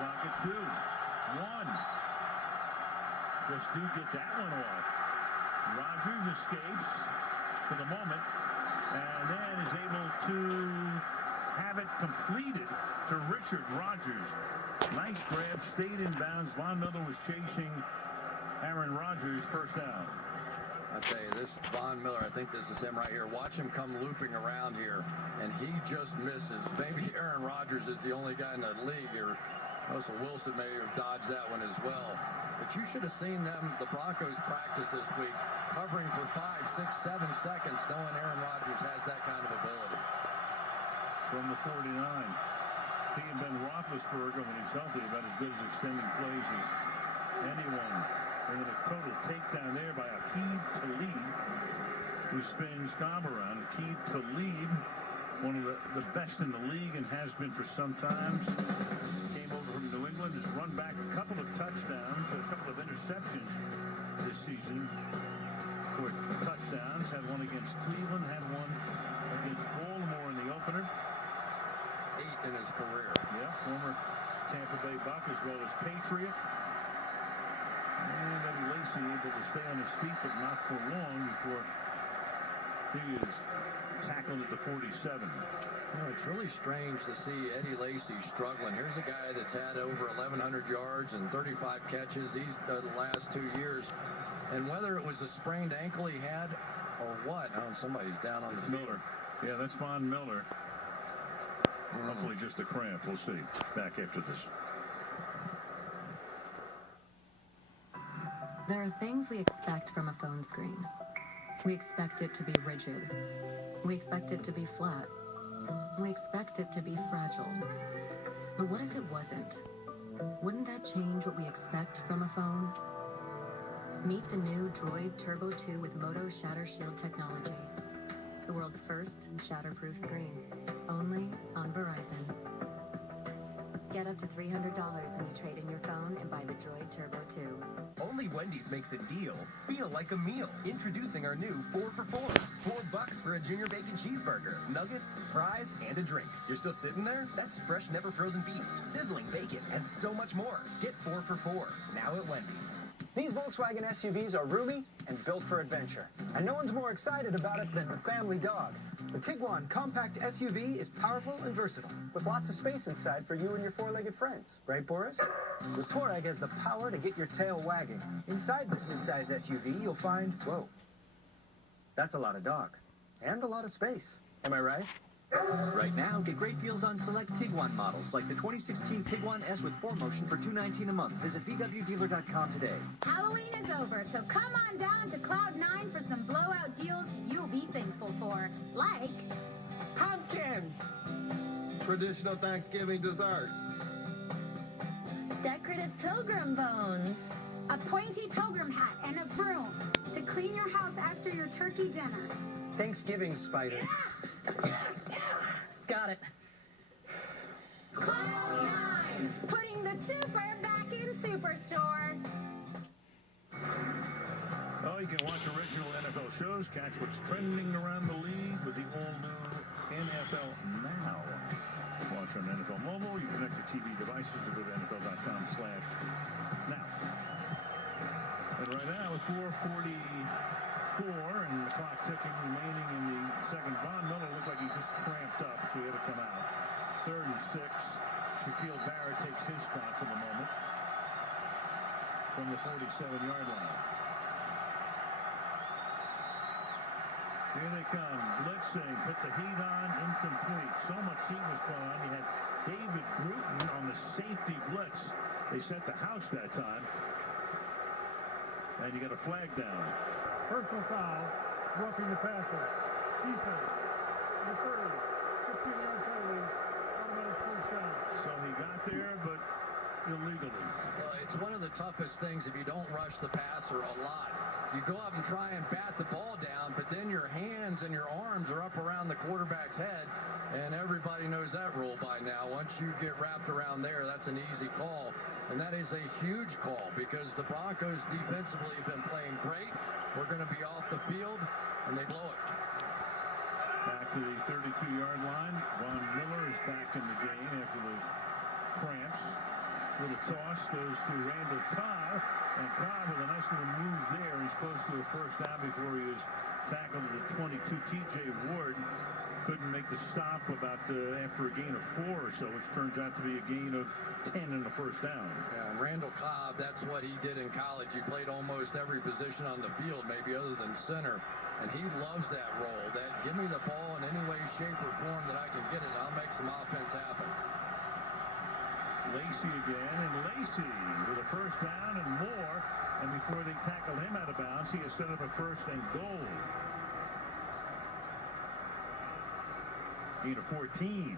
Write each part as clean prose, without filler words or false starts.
clock at 2. 1. Just do get that one off. Rodgers escapes for the moment and then is able to have it completed to Richard Rodgers. Nice grab, stayed in bounds. Von Miller was chasing Aaron Rodgers. First down. I tell you, this Von Miller, I think this is him right here. Watch him come looping around here, and he just misses. Maybe Aaron Rodgers is the only guy in the league, or Russell Wilson may have dodged that one as well. But you should have seen them, the Broncos practice this week, covering for 5, 6, 7 seconds, knowing Aaron Rodgers has that kind of ability. From the 49, he and Ben Roethlisberger, when he's healthy, about as good as extending plays as anyone. And then a total takedown there by Aqib Talib, who spins Cobb around. Aqib Talib, one of the best in the league and has been for some time. Came over from New England, has run back a couple of touchdowns, a couple of interceptions this season. For touchdowns, had one against Cleveland, had one against Baltimore in the opener. 8 in his career. Yeah, former Tampa Bay Buck as well as Patriot. And Eddie Lacy able to stay on his feet, but not for long before he is tackled at the 47. Well, it's really strange to see Eddie Lacy struggling. Here's a guy that's had over 1,100 yards and 35 catches the last 2 years. And whether it was a sprained ankle he had or what, oh, somebody's down on the field. Miller. Yeah, that's Von Miller. Hopefully just a cramp. We'll see. Back after this. There are things we expect from a phone screen. We expect it to be rigid. We expect it to be flat. We expect it to be fragile. But what if it wasn't? Wouldn't that change what we expect from a phone? Meet the new Droid Turbo 2 with Moto Shatter Shield technology. The world's first shatterproof screen. Only on Verizon. Get up to $300 when you trade in your phone and buy the Droid Turbo 2. Only Wendy's makes a deal feel like a meal. Introducing our new 4 for $4. $4 for a junior bacon cheeseburger, nuggets, fries, and a drink. You're still sitting there? That's fresh, never frozen beef, sizzling bacon, and so much more. Get 4 for $4 now at Wendy's. These Volkswagen SUVs are roomy and built for adventure. And no one's more excited about it than the family dog. The Tiguan compact SUV is powerful and versatile, with lots of space inside for you and your four-legged friends. Right, Boris? The Touareg has the power to get your tail wagging. Inside this midsize SUV, you'll find, whoa, that's a lot of dog. And a lot of space. Am I right? Right now, get great deals on select Tiguan models, like the 2016 Tiguan S with 4Motion for $219 a month. Visit VWDealer.com today. Halloween is over, so come on down to Cloud 9 for some blowout deals you'll be thankful for. Like pumpkins, traditional Thanksgiving desserts, decorative pilgrim bones, a pointy pilgrim hat, and a broom to clean your house after your turkey dinner. Thanksgiving spider. Yeah. Got it. Cloud 9, putting the super back in Superstore. Oh, you can watch original NFL shows, catch what's trending around the league with the all-new NFL Now. Watch on NFL Mobile. You connect your TV devices or go to NFL.com/now. And right now, with 4:44 and the clock ticking remaining in the second, Von Miller looked like he just cramped up, so he had to come out. 3rd and 6. Shaquille Barrett takes his spot for the moment from the 47-yard line. Here they come, blitzing, put the heat on, incomplete. So much heat was put on. You had David Bruton on the safety blitz. They set the house that time. And you got a flag down. Personal foul, roughing the passer. Defense, the 30, 15-yard penalty, automatic first down. So he got there, but illegally. Well, it's one of the toughest things if you don't rush the passer a lot. You go up and try and bat the ball down, but then your hands and your arms are up around the quarterback's head, and everybody knows that rule by now. Once you get wrapped around there, that's an easy call, and that is a huge call because the Broncos defensively have been playing great. We're going to be off the field, and they blow it. Back to the 32-yard line. Von Miller is back in the game after those cramps. toss goes to Randall Cobb, and Cobb with a nice little move there. He's close to a first down before he was tackled at the 22. T.J. Ward couldn't make the stop about after a gain of 4 or so, which turns out to be a gain of 10 in the first down. Yeah, and Randall Cobb, that's what he did in college. He played almost every position on the field, maybe other than center. And he loves that role. That give me the ball in any way, shape, or form that I can get it. I'll make some offense happen. Lacy again, and Lacy with a first down and more. And before they tackle him out of bounds, he has set up a first and goal. Gain of 14.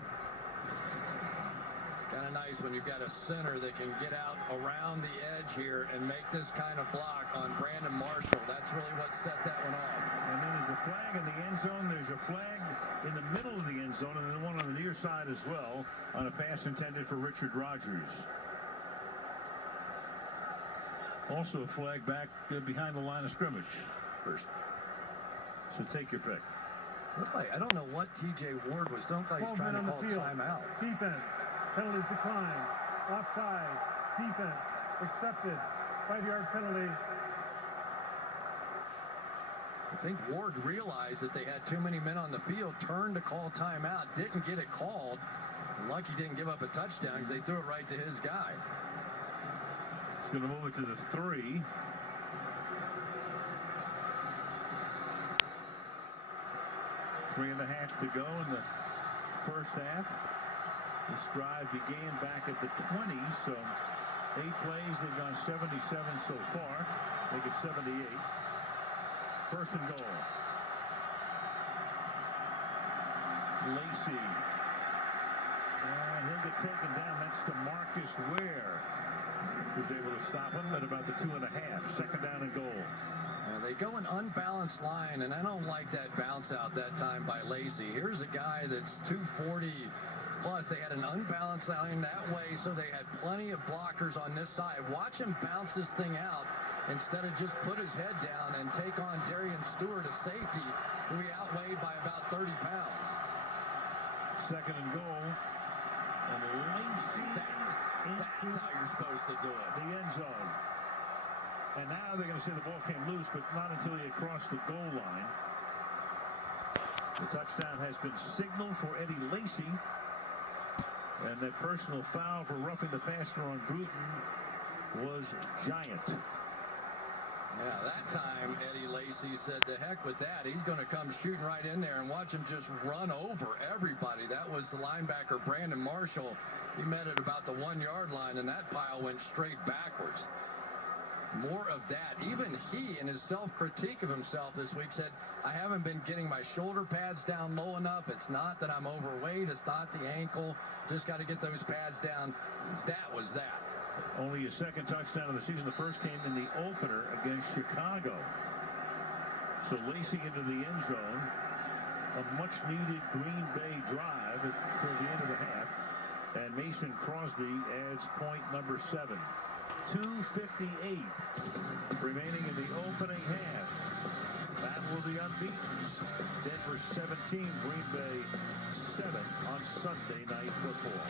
It's kind of nice when you've got a center that can get out around the edge here and make this kind of block on Brandon Marshall. That's really what set that one off. And then there's a flag in the end zone. There's a flag in the middle of the end zone, and then one on the near side as well on a pass intended for Richard Rodgers. Also a flag back behind the line of scrimmage. First. So take your pick. Looks like, I don't know what T.J. Ward was doing. Like he's trying to call timeout. Defense. Penalties declined. Offside. Defense. Accepted. 5-yard penalty. I think Ward realized that they had too many men on the field, turned to call timeout, didn't get it called. Lucky didn't give up a touchdown because they threw it right to his guy. It's going to move it to the 3. 3.5 to go in the first half. This drive began back at the 20, so 8 plays. They've gone 77 so far. Make it 78. First and goal. Lacy. And he'll get taken down. That's DeMarcus Ware, who's able to stop him at about the 2.5. Second down and goal. They go an unbalanced line, and I don't like that bounce out that time by Lacy. Here's a guy that's 240 plus. They had an unbalanced line that way, so they had plenty of blockers on this side. Watch him bounce this thing out instead of just put his head down and take on Darian Stewart, a safety, who he outweighed by about 30 pounds. Second and goal. And Lacy. That's how you're supposed to do it. The end zone. And now they're going to say the ball came loose, but not until he had crossed the goal line. The touchdown has been signaled for Eddie Lacy. And that personal foul for roughing the passer on Bruton was giant. Yeah, that time Eddie Lacy said, the heck with that. He's going to come shooting right in there and watch him just run over everybody. That was the linebacker, Brandon Marshall. He met at about the 1-yard line, and that pile went straight backwards. More of that. Even he, in his self-critique of himself this week, said, I haven't been getting my shoulder pads down low enough. It's not that I'm overweight. It's not the ankle. Just got to get those pads down. That was that. Only his second touchdown of the season. The first came in the opener against Chicago. So Lacy into the end zone. A much-needed Green Bay drive toward the end of the half. And Mason Crosby adds point number 7. 2:58 remaining in the opening half. Battle of the unbeatens. Denver 17, Green Bay 7 on Sunday Night Football.